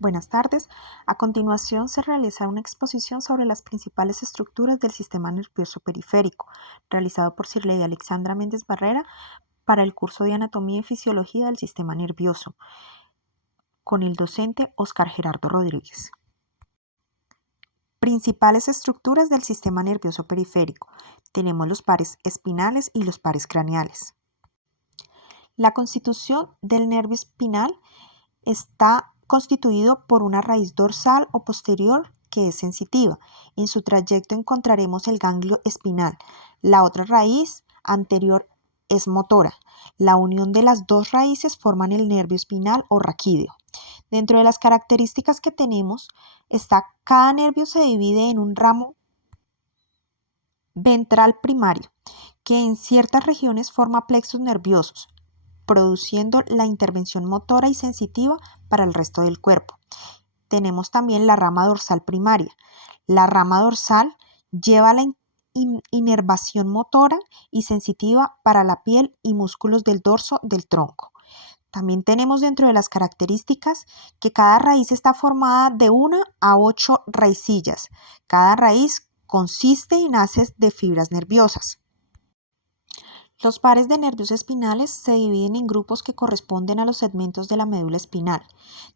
Buenas tardes. A continuación se realiza una exposición sobre las principales estructuras del sistema nervioso periférico, realizado por Sir Lady Alexandra Méndez Barrera para el curso de Anatomía y Fisiología del Sistema Nervioso, con el docente Oscar Gerardo Rodríguez. Principales estructuras del sistema nervioso periférico. Tenemos los pares espinales y los pares craneales. La constitución del nervio espinal está constituido por una raíz dorsal o posterior que es sensitiva. En su trayecto encontraremos el ganglio espinal. La otra raíz anterior es motora. La unión de las dos raíces forman el nervio espinal o raquídeo. Dentro de las características que tenemos cada nervio se divide en un ramo ventral primario, que en ciertas regiones forma plexos nerviosos, produciendo la intervención motora y sensitiva para el resto del cuerpo. Tenemos también la rama dorsal primaria. La rama dorsal lleva la inervación motora y sensitiva para la piel y músculos del dorso del tronco. También tenemos dentro de las características que cada raíz está formada de 1 a 8 raicillas. Cada raíz consiste y nace de fibras nerviosas. Los pares de nervios espinales se dividen en grupos que corresponden a los segmentos de la médula espinal.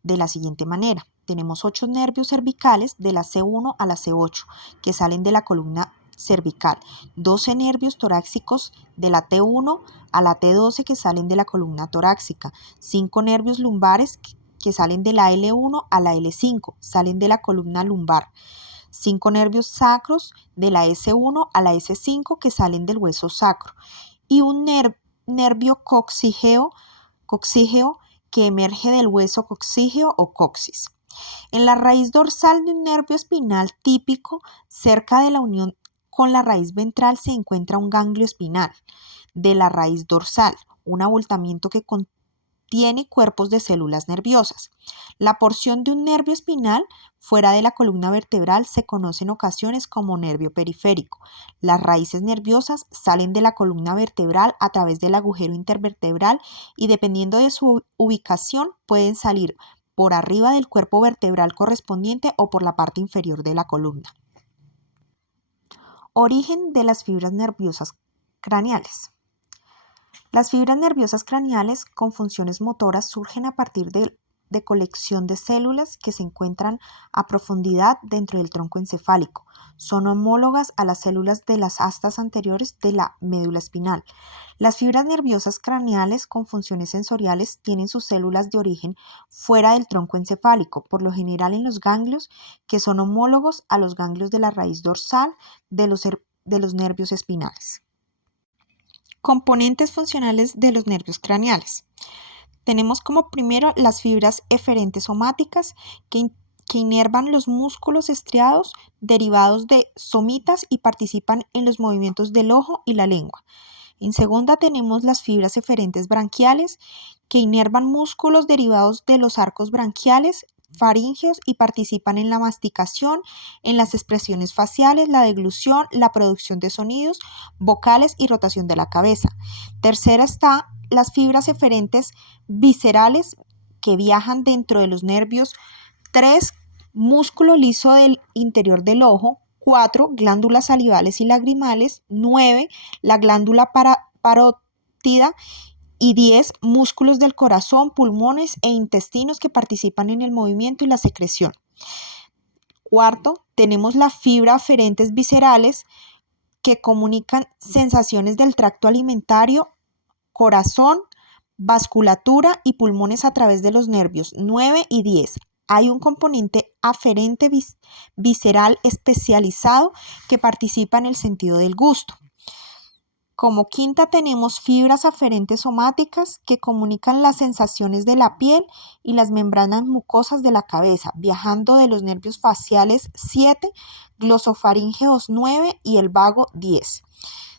De la siguiente manera, tenemos 8 nervios cervicales de la C1 a la C8 que salen de la columna cervical, 12 nervios torácicos de la T1 a la T12 que salen de la columna torácica, 5 nervios lumbares que salen de la L1 a la L5, salen de la columna lumbar, 5 nervios sacros de la S1 a la S5 que salen del hueso sacro, y un nervio coxígeo que emerge del hueso coxígeo o coxis. En la raíz dorsal de un nervio espinal típico, cerca de la unión con la raíz ventral, se encuentra un ganglio espinal de la raíz dorsal, un abultamiento que contiene cuerpos de células nerviosas. La porción de un nervio espinal fuera de la columna vertebral se conoce en ocasiones como nervio periférico. Las raíces nerviosas salen de la columna vertebral a través del agujero intervertebral y dependiendo de su ubicación pueden salir por arriba del cuerpo vertebral correspondiente o por la parte inferior de la columna. Origen de las fibras nerviosas craneales. Las fibras nerviosas craneales con funciones motoras surgen a partir de colección de células que se encuentran a profundidad dentro del tronco encefálico. Son homólogas a las células de las astas anteriores de la médula espinal. Las fibras nerviosas craneales con funciones sensoriales tienen sus células de origen fuera del tronco encefálico, por lo general en los ganglios que son homólogos a los ganglios de la raíz dorsal de los nervios espinales. Componentes funcionales de los nervios craneales. Tenemos como primero las fibras eferentes somáticas que inervan los músculos estriados derivados de somitas y participan en los movimientos del ojo y la lengua. En segunda tenemos las fibras eferentes branquiales que inervan músculos derivados de los arcos branquiales, faríngeos y participan en la masticación, en las expresiones faciales, la deglución, la producción de sonidos vocales y rotación de la cabeza. Tercera está las fibras eferentes viscerales que viajan dentro de los nervios. 3. Músculo liso del interior del ojo. 4. Glándulas salivales y lagrimales. 9. La glándula parótida. Y 10. Músculos del corazón, pulmones e intestinos que participan en el movimiento y la secreción. Cuarto, tenemos las fibras aferentes viscerales que comunican sensaciones del tracto alimentario, corazón, vasculatura y pulmones a través de los nervios 9 y 10. Hay un componente aferente visceral especializado que participa en el sentido del gusto. Como quinta tenemos fibras aferentes somáticas que comunican las sensaciones de la piel y las membranas mucosas de la cabeza, viajando de los nervios faciales 7, glosofaríngeos 9 y el vago 10.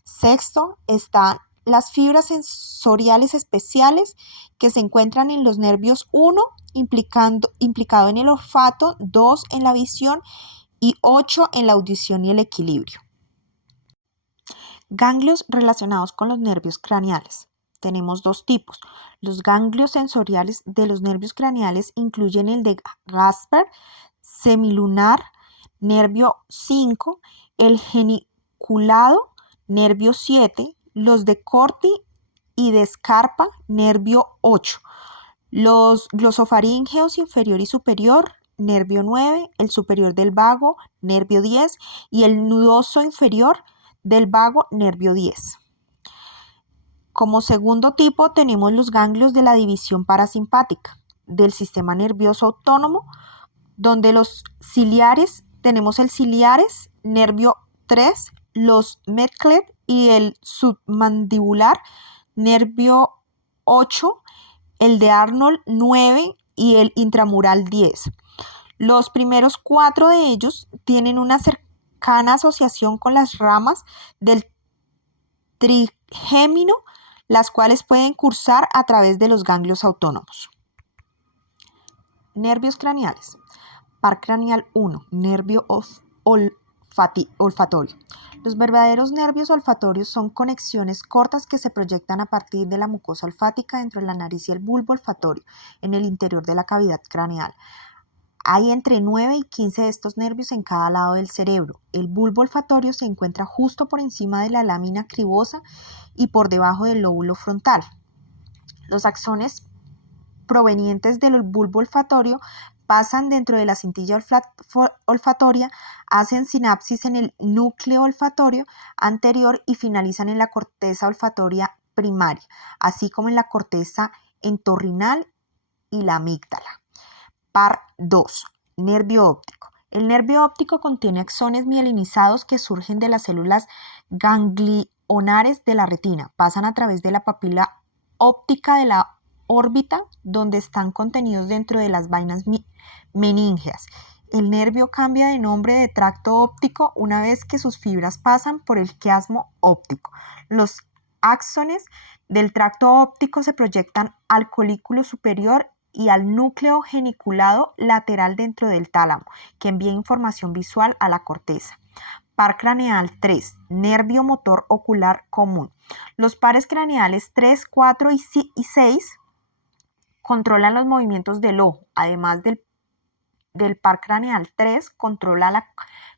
Sexto están las fibras sensoriales especiales que se encuentran en los nervios 1, implicado en el olfato, 2 en la visión y 8 en la audición y el equilibrio. Ganglios relacionados con los nervios craneales. tenemos dos tipos. Los ganglios sensoriales de los nervios craneales incluyen el de Gasper, semilunar, nervio 5, el geniculado, nervio 7, los de Corti y de Scarpa, nervio 8, los glosofaríngeos inferior y superior, nervio 9, el superior del vago, nervio 10 y el nudoso inferior del vago, nervio 10. Como segundo tipo tenemos los ganglios de la división parasimpática del sistema nervioso autónomo, donde los ciliares, tenemos el ciliares, nervio 3, los Medclet y el submandibular, nervio 8, el de Arnold 9 y el intramural 10. Los primeros 4 de ellos tienen una cercana asociación con las ramas del trigémino, las cuales pueden cursar a través de los ganglios autónomos. Nervios craneales. Par craneal 1, nervio olfatorio. Los verdaderos nervios olfatorios son conexiones cortas que se proyectan a partir de la mucosa olfática dentro de la nariz y el bulbo olfatorio en el interior de la cavidad craneal. Hay entre 9 y 15 de estos nervios en cada lado del cerebro. El bulbo olfatorio se encuentra justo por encima de la lámina cribosa y por debajo del lóbulo frontal. Los axones provenientes del bulbo olfatorio pasan dentro de la cintilla olfatoria, hacen sinapsis en el núcleo olfatorio anterior y finalizan en la corteza olfatoria primaria, así como en la corteza entorrinal y la amígdala. Par 2. Nervio óptico. El nervio óptico contiene axones mielinizados que surgen de las células ganglionares de la retina, pasan a través de la papila óptica de la órbita, donde están contenidos dentro de las vainas meníngeas. El nervio cambia de nombre de tracto óptico una vez que sus fibras pasan por el quiasmo óptico. Los axones del tracto óptico se proyectan al colículo superior y al núcleo geniculado lateral dentro del tálamo, que envía información visual a la corteza. Par craneal 3, nervio motor ocular común. Los pares craneales 3, 4 y 6 controlan los movimientos del ojo, además del par craneal 3 controla la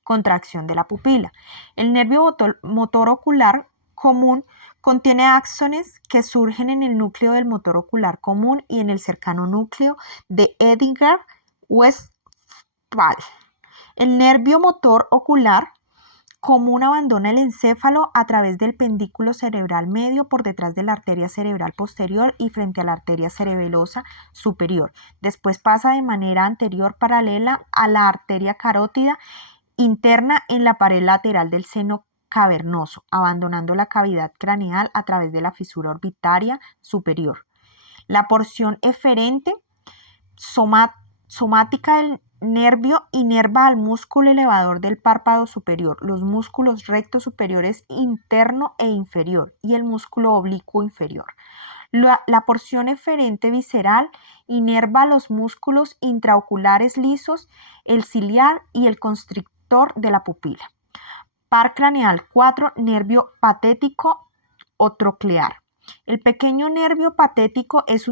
contracción de la pupila. El nervio motor ocular común contiene axones que surgen en el núcleo del motor ocular común y en el cercano núcleo de Edinger-Westphal. El nervio motor ocular común abandona el encéfalo a través del pendículo cerebral medio por detrás de la arteria cerebral posterior y frente a la arteria cerebelosa superior. Después pasa de manera anterior paralela a la arteria carótida interna en la pared lateral del seno cavernoso, abandonando la cavidad craneal a través de la fisura orbitaria superior. La porción eferente somática del nervio inerva al músculo elevador del párpado superior, los músculos rectos superiores interno e inferior y el músculo oblicuo inferior. La porción eferente visceral inerva los músculos intraoculares lisos, el ciliar y el constrictor de la pupila. Par craneal 4, nervio patético o troclear. El pequeño nervio patético es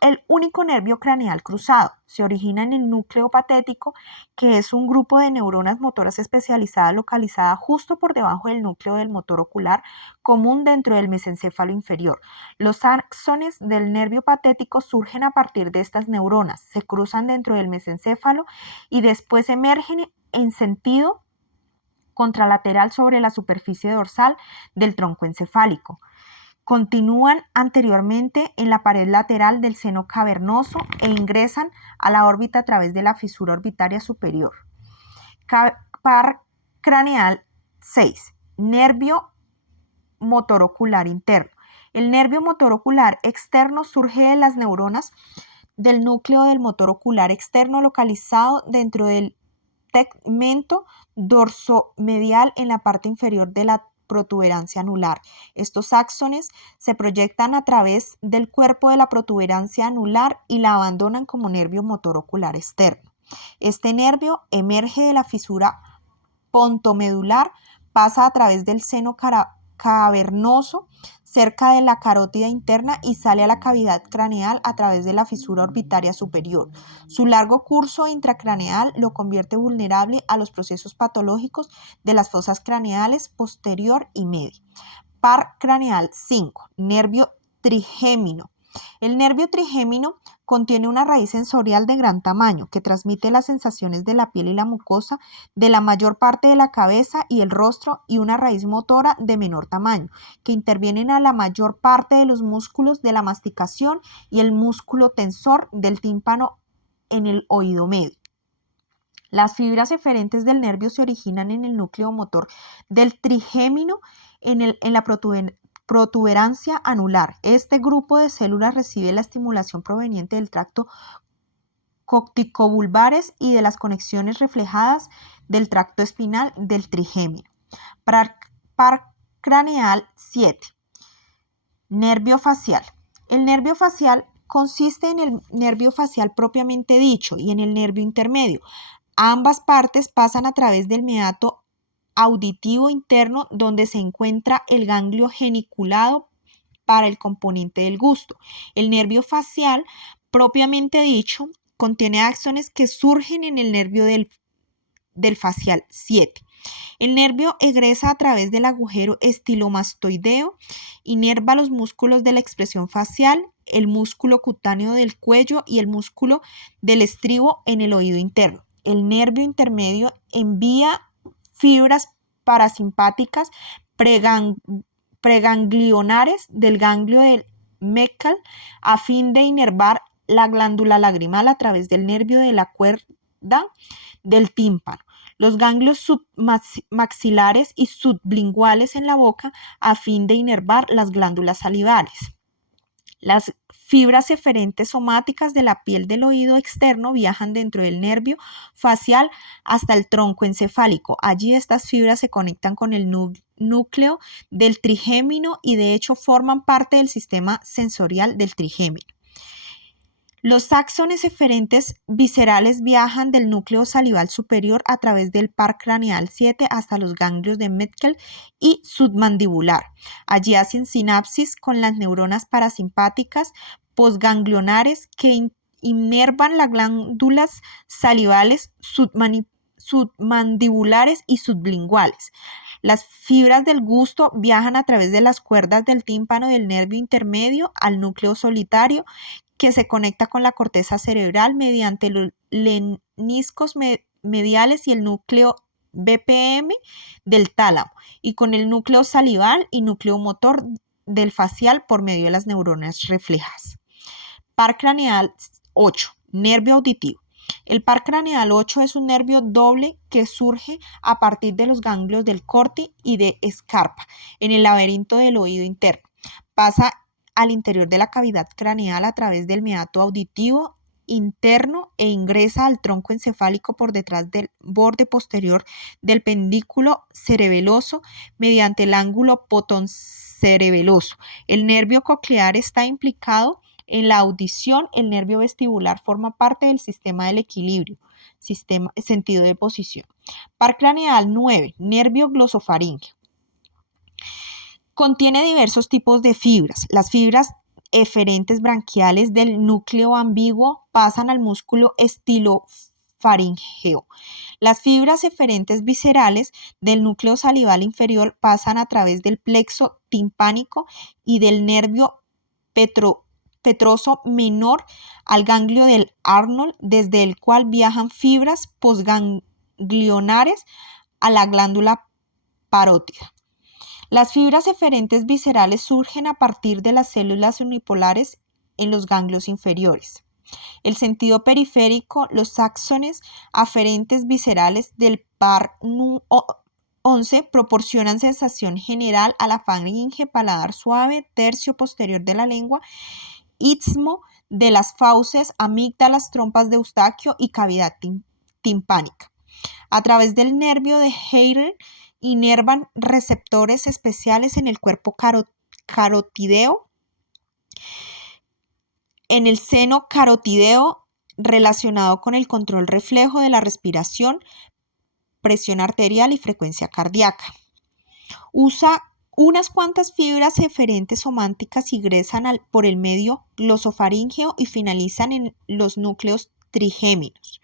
el único nervio craneal cruzado. Se origina en el núcleo patético, que es un grupo de neuronas motoras especializadas localizada justo por debajo del núcleo del motor ocular común dentro del mesencéfalo inferior. Los axones del nervio patético surgen a partir de estas neuronas, se cruzan dentro del mesencéfalo y después emergen en sentido contralateral sobre la superficie dorsal del tronco encefálico. Continúan anteriormente en la pared lateral del seno cavernoso e ingresan a la órbita a través de la fisura orbitaria superior. Par craneal 6, nervio motor ocular interno. El nervio motor ocular externo surge de las neuronas del núcleo del motor ocular externo localizado dentro del tegmento dorsomedial en la parte inferior de la protuberancia anular. Estos axones se proyectan a través del cuerpo de la protuberancia anular y la abandonan como nervio motor ocular externo. Este nervio emerge de la fisura pontomedular, pasa a través del seno cavernoso cerca de la carótida interna y sale a la cavidad craneal a través de la fisura orbitaria superior. Su largo curso intracraneal lo convierte vulnerable a los procesos patológicos de las fosas craneales posterior y media. Par craneal 5, nervio trigémino. El nervio trigémino contiene una raíz sensorial de gran tamaño que transmite las sensaciones de la piel y la mucosa de la mayor parte de la cabeza y el rostro, y una raíz motora de menor tamaño que intervienen a la mayor parte de los músculos de la masticación y el músculo tensor del tímpano en el oído medio. Las fibras eferentes del nervio se originan en el núcleo motor del trigémino en la protuberancia anular. Este grupo de células recibe la estimulación proveniente del tracto cocticobulbares y de las conexiones reflejadas del tracto espinal del trigémino. Par craneal 7. Nervio facial. El nervio facial consiste en el nervio facial propiamente dicho y en el nervio intermedio. Ambas partes pasan a través del meato auditivo interno, donde se encuentra el ganglio geniculado para el componente del gusto. El nervio facial propiamente dicho contiene axones que surgen en el nervio del facial 7. El nervio egresa a través del agujero estilomastoideo, inerva los músculos de la expresión facial, el músculo cutáneo del cuello y el músculo del estribo en el oído interno. El nervio intermedio envía fibras parasimpáticas preganglionares del ganglio del Meckel a fin de inervar la glándula lagrimal a través del nervio de la cuerda del tímpano, los ganglios submaxilares y sublinguales en la boca a fin de inervar las glándulas salivales. Las fibras eferentes somáticas de la piel del oído externo viajan dentro del nervio facial hasta el tronco encefálico. Allí estas fibras se conectan con el núcleo del trigémino y de hecho forman parte del sistema sensorial del trigémino. Los axones eferentes viscerales viajan del núcleo salival superior a través del par craneal 7 hasta los ganglios de Meckel y submandibular. Allí hacen sinapsis con las neuronas parasimpáticas postganglionares que inervan las glándulas salivales submandibulares y sublinguales. Las fibras del gusto viajan a través de las cuerdas del tímpano del nervio intermedio al núcleo solitario, que se conecta con la corteza cerebral mediante los leniscos mediales y el núcleo BPM del tálamo, y con el núcleo salival y núcleo motor del facial por medio de las neuronas reflejas. Par craneal 8. Nervio auditivo. El par craneal 8 es un nervio doble que surge a partir de los ganglios del corti y de Scarpa en el laberinto del oído interno. Pasa al interior de la cavidad craneal a través del meato auditivo interno e ingresa al tronco encefálico por detrás del borde posterior del pendículo cerebeloso mediante el ángulo potoncerebeloso. El nervio coclear está implicado en la audición. El nervio vestibular forma parte del sistema del equilibrio, sentido de posición. Par craneal 9, nervio glosofaríngeo. Contiene diversos tipos de fibras. Las fibras eferentes branquiales del núcleo ambiguo pasan al músculo estilofaríngeo. Las fibras eferentes viscerales del núcleo salival inferior pasan a través del plexo timpánico y del nervio petroso menor al ganglio del Arnold, desde el cual viajan fibras postganglionares a la glándula parótida. Las fibras eferentes viscerales surgen a partir de las células unipolares en los ganglios inferiores. El sentido periférico, los axones aferentes viscerales del par 11 proporcionan sensación general a la faringe, paladar suave, tercio posterior de la lengua, istmo de las fauces, amígdalas, trompas de Eustaquio y cavidad timpánica. A través del nervio de Heyre inervan receptores especiales en el cuerpo carotideo, en el seno carotideo, relacionado con el control reflejo de la respiración, presión arterial y frecuencia cardíaca. Usa Unas cuantas fibras eferentes sománticas ingresan por el medio glosofaríngeo y finalizan en los núcleos trigéminos.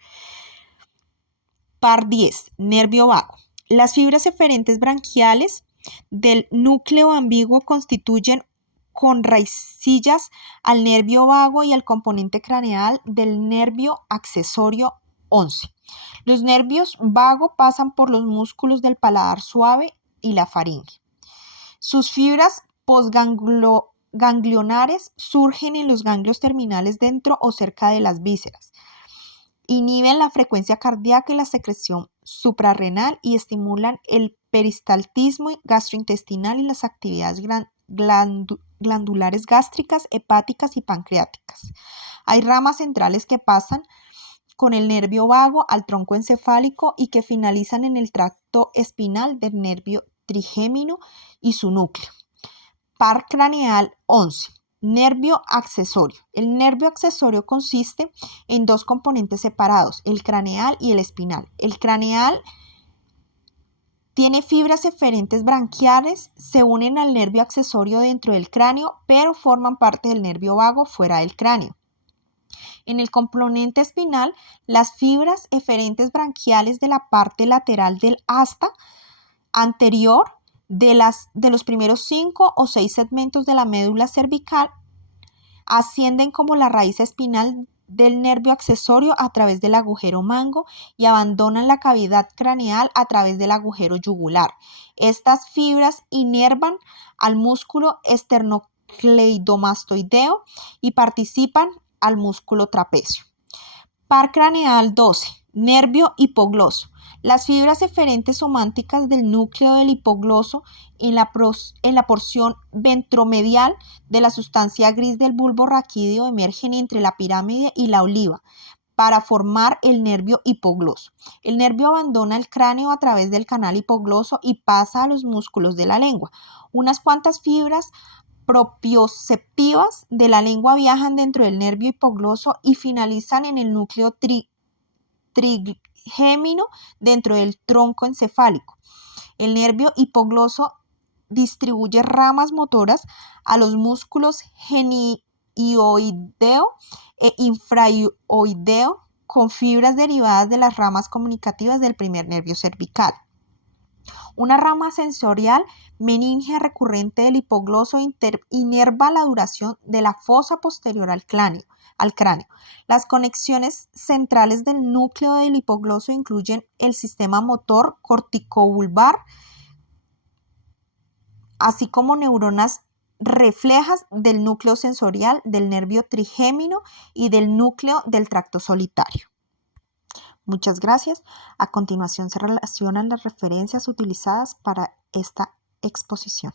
Par 10. Nervio vago. Las fibras eferentes branquiales del núcleo ambiguo constituyen con raicillas al nervio vago y al componente craneal del nervio accesorio 11. Los nervios vago pasan por los músculos del paladar suave y la faringe. Sus fibras postganglionares surgen en los ganglios terminales dentro o cerca de las vísceras. Inhiben la frecuencia cardíaca y la secreción suprarrenal y estimulan el peristaltismo gastrointestinal y las actividades glandulares gástricas, hepáticas y pancreáticas. Hay ramas centrales que pasan con el nervio vago al tronco encefálico y que finalizan en el tracto espinal del nervio trigémino y su núcleo. Par craneal 11. Nervio accesorio. El nervio accesorio consiste en dos componentes separados, el craneal y el espinal. El craneal tiene fibras eferentes branquiales, se unen al nervio accesorio dentro del cráneo, pero forman parte del nervio vago fuera del cráneo. En el componente espinal, las fibras eferentes branquiales de la parte lateral del asta anterior de los primeros 5 o 6 segmentos de la médula cervical ascienden como la raíz espinal del nervio accesorio a través del agujero mango y abandonan la cavidad craneal a través del agujero yugular. Estas fibras inervan al músculo esternocleidomastoideo y participan al músculo trapecio. Par craneal 12. Nervio hipogloso. Las fibras eferentes sománticas del núcleo del hipogloso en la porción ventromedial de la sustancia gris del bulbo raquídeo emergen entre la pirámide y la oliva para formar el nervio hipogloso. El nervio abandona el cráneo a través del canal hipogloso y pasa a los músculos de la lengua. Unas cuantas fibras propioceptivas de la lengua viajan dentro del nervio hipogloso y finalizan en el núcleo trigémino dentro del tronco encefálico. El nervio hipogloso distribuye ramas motoras a los músculos genioideo e infraoideo con fibras derivadas de las ramas comunicativas del primer nervio cervical. Una rama sensorial meningia recurrente del hipogloso inerva la duración de la fosa posterior al cráneo. Las conexiones centrales del núcleo del hipogloso incluyen el sistema motor corticobulbar, así como neuronas reflejas del núcleo sensorial del nervio trigémino y del núcleo del tracto solitario. Muchas gracias. A continuación se relacionan las referencias utilizadas para esta exposición.